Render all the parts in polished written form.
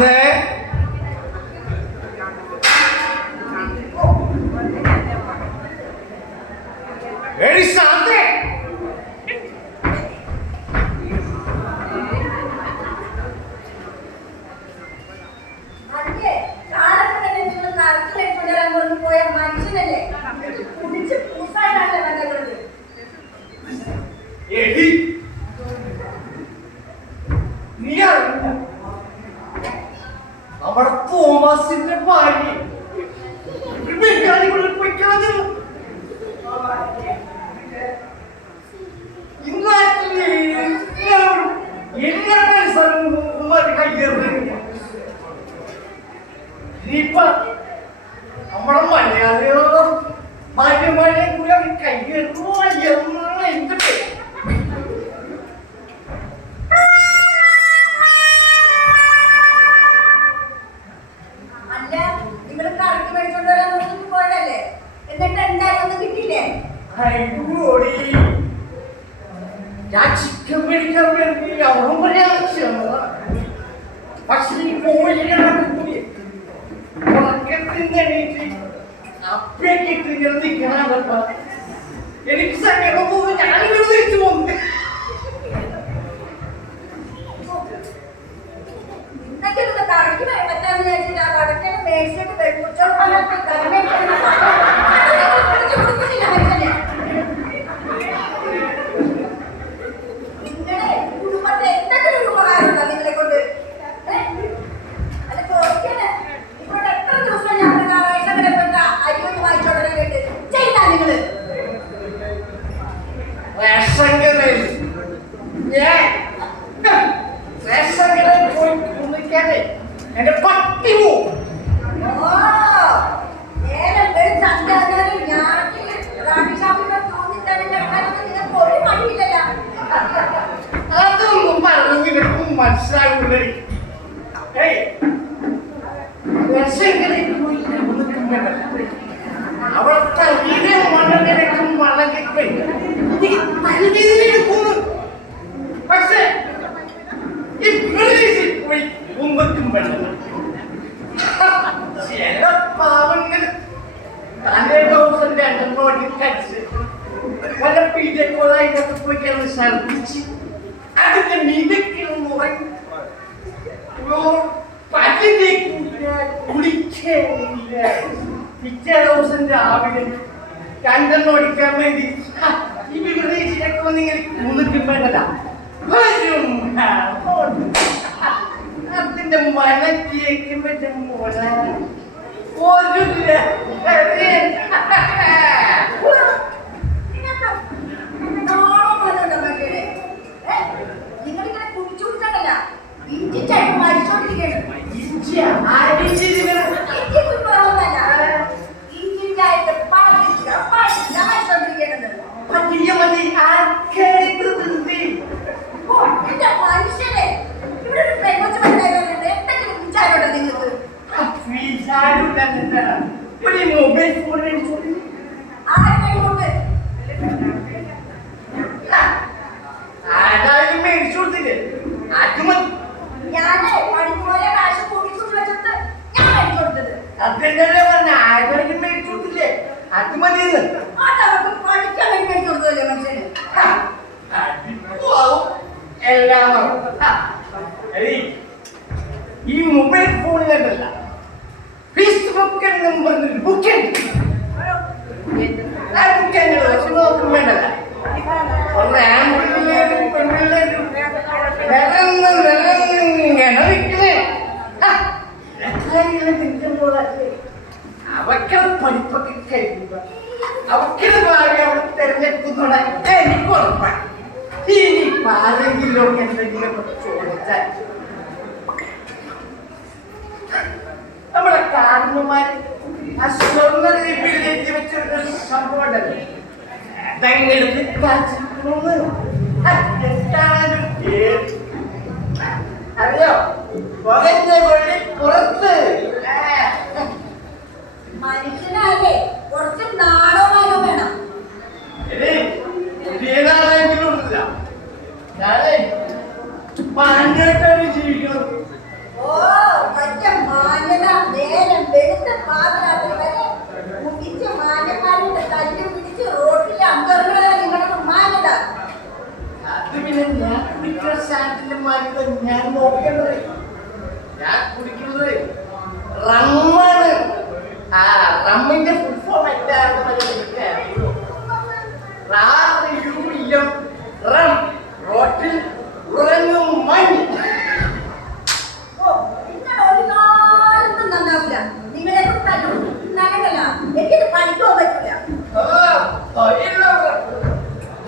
സാന്തേ എടി സാന്തേ പോയ മനുഷ്യനല്ലേ കുടിച്ച് പൂസായിട്ടാണല്ലേ വന്നത്. എടി നീ അറിയില്ല നമ്മുടെ തോമസിന്റെ ഭാര്യ ബംഗാളികളിൽ പൊയ്ക്കളഞ്ഞു. നമ്മുടെ മലയാളികളോ മാന്യമാരെ കൂടെ കൈകേറുമോ എന്നാണ് എന്റെ പേര്. അല്ല, നിങ്ങൾ കറക്കി മേടിച്ചോണ്ട് വരാൻ നോക്കി പോയതല്ലേ, എന്നിട്ട് എന്തായാലും ഒന്നും കിട്ടിയില്ലേ? അയ്യോടി, ഞാൻ ചിക്കൻ മേടിക്കാൻ വേണ്ടി അവരും പറയാൻ പക്ഷെ ഈ കോഴികളെ ഉറക്കത്തിന്റെ എണീറ്റ് അപ്പേക്കിട്ട് ഇങ്ങനെ നിൽക്കണപ്പ എനിക്ക് സങ്കടം തോന്നി. ഞാനിവിടെ തിരിച്ചു പോകുന്നു. ഇന്നൊക്കെ കറക്കി പറ്റാന്ന് വിചാരിച്ചിട്ട് ആ കടക്കനെ മേടിച്ചിട്ട് വെളുച്ചോളം നിങ്ങളെ കുടുംബത്തെ എന്തെങ്കിലും ഒരു ഉപകാരമുണ്ടോ നിങ്ങളെ കൊണ്ട്? അല്ല ചോദിക്കണേ, ഇവിടെ എത്ര ദിവസം ഞാൻ റേഷൻ കിടപ്പെട്ട അരിയൊന്ന് വായിച്ചോടനായിട്ട് ചെയ്താ നിങ്ങള് എന്റെ പട്ടി പോവും. അതൊന്നും പറഞ്ഞു നിനക്കും മനസ്സിലാകൂലേ? അവിടുത്തെ വീട് മണ്ണിനക്കും വളഞ്ഞിട്ട് പക്ഷേ ഈ പ്രദേശിൽ പോയി ഉമ്മക്കും വെള്ളം ചില പാവങ്ങൾ തന്റെ ദിവസത്തിന്റെ എണ്ണോടി കഴിച്ച് പല പീഡക്കോളായിട്ടൊക്കെ പോയി കിടന്ന് ഛർദിച്ച് അതിന്റെ മിതക്കിലും ഉറങ്ങി കുടിക്കില്ല. പിറ്റേ ദിവസം രാവിലെ രണ്ടെണ്ണം ഓടിക്കാൻ വേണ്ടി ഈ വിദേശിലൊക്കെ വന്നിങ്ങനെ മുന്നിട്ടുമ്പോഴല്ല അതിന്റെ മനക്കേക്കുമ്പോ മോനെ ഒരു നിങ്ങളിങ്ങനെ കുടിച്ചു കുടിച്ചാണ്ടല്ല ഇഞ്ചിച്ചായിട്ട് മരിച്ചോണ്ടിരിക്കുകയാണ്. ഇഞ്ചിച്ചായിട്ട് മനുഷ്യനെ ഇവിടെ ഒരു പ്രേമോച്ച് മനസ്സിലാക്കുന്നുണ്ട്. എന്തെങ്കിലും വിചാരമുണ്ടോ നിങ്ങൾക്ക്? മൊബൈൽ ഫോൺ ആരെക്കൊണ്ട് ആരായാലും മേടിച്ചു കൊടുത്തില്ലേ? അത് മതി. ഞാന് പണിപോലെ കാശ് കൂട്ടിക്കൊണ്ട് വെച്ചിട്ട് ഞാൻ മേടിച്ചു കൊടുത്തത്. അതെന്നല്ലേ പറഞ്ഞ ആരും മേടിച്ചു കൊടുത്തില്ലേ? അത് മതിയെന്ന്. അതവർക്ക് പഠിക്കാൻ വേണ്ടി മേടിച്ചു കൊടുത്തതല്ലേ മനുഷ്യന്? എല്ലാം ഈ മൊബൈൽ ഫോണിലല്ല ഫേസ്ബുക്ക് എന്നും പറഞ്ഞൊരു ബുക്കുണ്ട്. ആ ബുക്ക് നോക്കും വേണ്ടല്ല. ആൺപിള്ളേരും പെൺപിള്ളേരും ഇങ്ങനെ നിൽക്കുന്നേ അവക്കത് പഠിപ്പൊക്കെ കഴിയുമ്പോ അവക്കത് ഭാഗ്യം അവിടെ തെരഞ്ഞെടുക്കുന്നോടെ എനിക്ക് ഉറപ്പാണ്. ഇനി ആരെങ്കിലും ഒക്കെ എന്തെങ്കിലും ചോദിച്ചാൽ നമ്മുടെ കാരണന്മാര് ആ സ്വർണ്ണ ലിപിയിൽ എഴുതി വെച്ചൊരു സംഭവം ഉണ്ടല്ലോ, അതെടുത്ത് അറിയോ? പുറത്ത് മനുഷ്യനാകെ കുറച്ച് നാടകമാനോ വേണം. ഞാനേ മാന്യമായിട്ടാണ് ജീവിക്കുന്നത്. ഓ തീരുമാനിക്കുന്നത് ഞാൻ നോക്കേണ്ടത്. ഞാൻ കുടിക്കുന്നത് റമ്മാണ്. ആ റമ്മിന്റെ ഫുൾ ഫോം എന്താണെന്ന് റം റോട്ടിൽ ഉറങ്ങും മഞ്ഞ്. നിങ്ങളെ നനകല്ല എനിക്കിത് പഠിക്കാൻ പറ്റില്ല.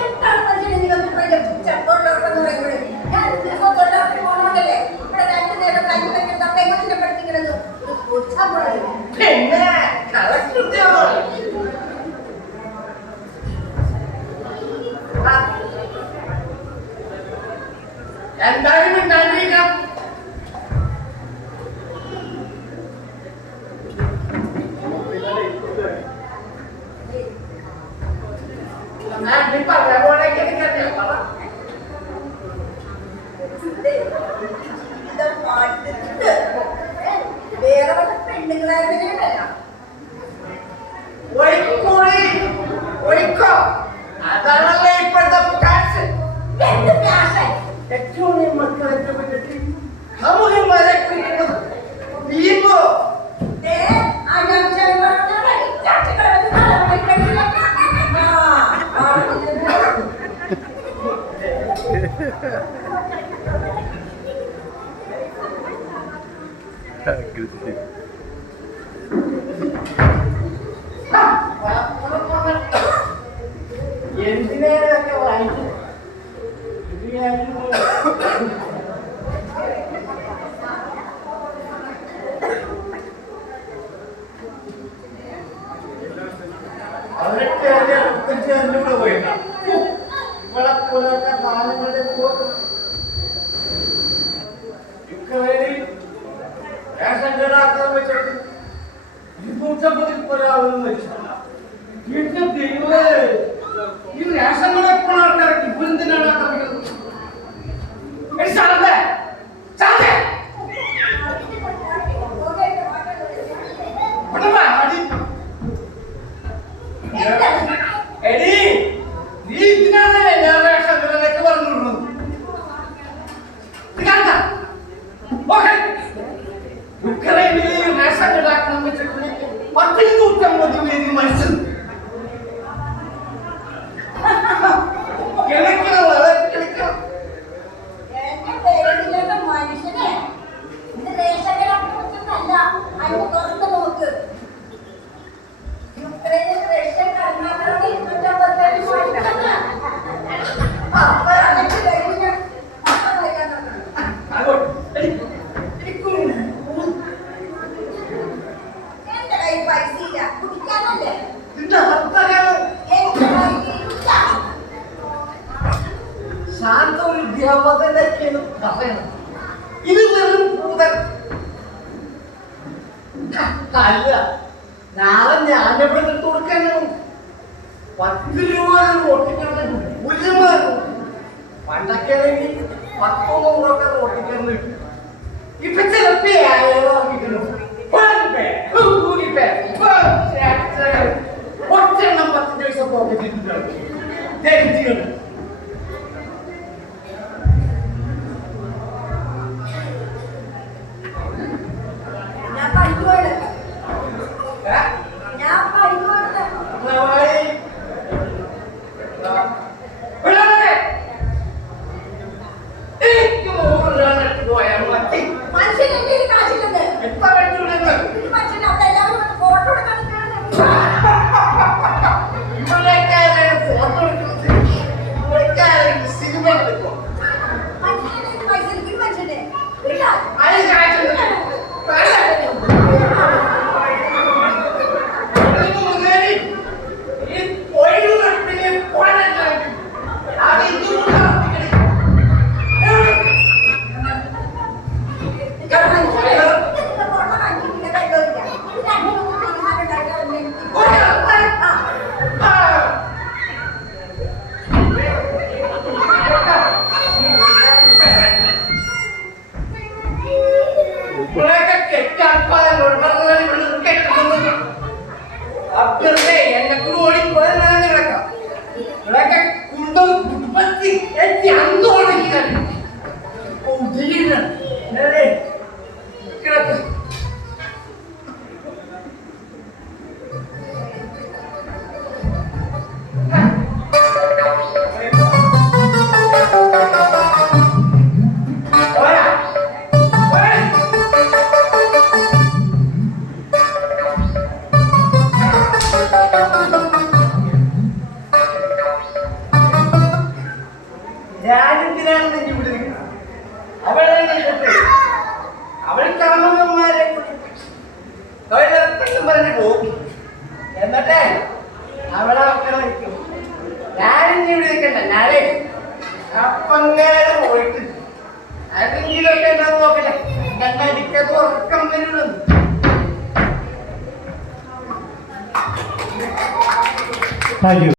എന്താണ് മനുഷ്യനെ നിങ്ങൾക്ക് തൊഴിലുറപ്പെന്ന് പറയുന്നത്? ഞാൻ തൊഴിലുറപ്പിന് പോകണമെന്നല്ലേ ഇവിടെ 2 നേരം കഞ്ഞി വെക്കാൻ നമ്മൾ എങ്ങനെ പഠിപ്പിക്കുന്നത്? എന്തായാലും ഉണ്ടായിരിക്കാം. വേറെ വല്ല പെണ്ണുങ്ങളായിരുന്നില്ല അതാണല്ലേ ഇപ്പോഴത്തെ ഫാഷൻ. എന്ത് ഫാഷൻ? ഏറ്റവും മക്കളെ പറ്റി സമൂഹന്മാരെ കുറിക്കുന്നത് ദീപോ എന്തിനൊക്കെ വായിക്കും. അവരൊക്കെ കൂടെ പോയില്ല. ഇവിടെ പുലർത്തെ കാലങ്ങളുടെ പോകും റേഷൻ കടാക്കാൻ വെച്ചിട്ട് 250 ഒരാളെന്ന് വെച്ചല്ല. എന്റെ ദൈവമേ, ഈ റേഷൻ കട എപ്പോഴാണ് ആൾക്കാരൊക്കെ ഇപ്പൊ എന്തിനാണ് ആക്രമിക്കുന്നത്? എടി നീ ഇതിനാണല്ലേ ഞാൻ റേഷൻ കടയിലേക്ക് പറഞ്ഞിരുന്നത്? ഉക്രൈനിൽ റേഷൻ കടാക്കണം വെച്ചിട്ട് 150 പേര് മരിച്ചത്. മനുഷ്യനെ ഇത് റേഷൻ കട അതിന് തുറന്നു നോക്ക്. യുക്രൈനിൽ റഷ്യൻ കർണാടകയിൽ 250 എന്റെ കയ്യിൽ പൈസ ഇല്ല, കുടിക്കാനല്ലേ? ശാന്ത ഒരു വിദ്യാപതനൊക്കെയാണ് പറയണം. ഇത് വെറും പൂതൻ അല്ല. നാളെ ഞാനെവിടെ നിട്ട് കൊടുക്കാനാണ് 10 രൂപ റോട്ടിക്കറിന് മൂല്യമാകും. പണ്ടൊക്കെ 10-100 റോട്ടിക്കറിന് കിട്ടും. ഇപ്പൊ ചിലപ്പോ 1000 വാങ്ങിക്കുന്നു. 10 പൈസ പോക്കറ്റിട്ടുണ്ട്. ദരിദ്രമാണ്. ഞാനെന്തിനാണ് നിന്നെ ഇവിടെ നിൽക്കുന്നത്? അവളെ നിന്നിട്ട് അവൾ കാമന്മാരെ കുളിപ്പിച്ച് തൊഴിലുറപ്പെന്നും പറഞ്ഞ് പോകും. എന്നിട്ടേ അവളെ മക്കളെ വയ്ക്കും. ഞാനിന്ന് ഇവിടെ നിൽക്കണ്ട. ഞാനേ അപ്പങ്ങനെ പോയിട്ട് അതെങ്കിലൊക്കെ എന്താന്ന് നോക്കട്ടെ. കണ്ടടിക്കത് ഉറക്കം വരുന്നത്. Thank you.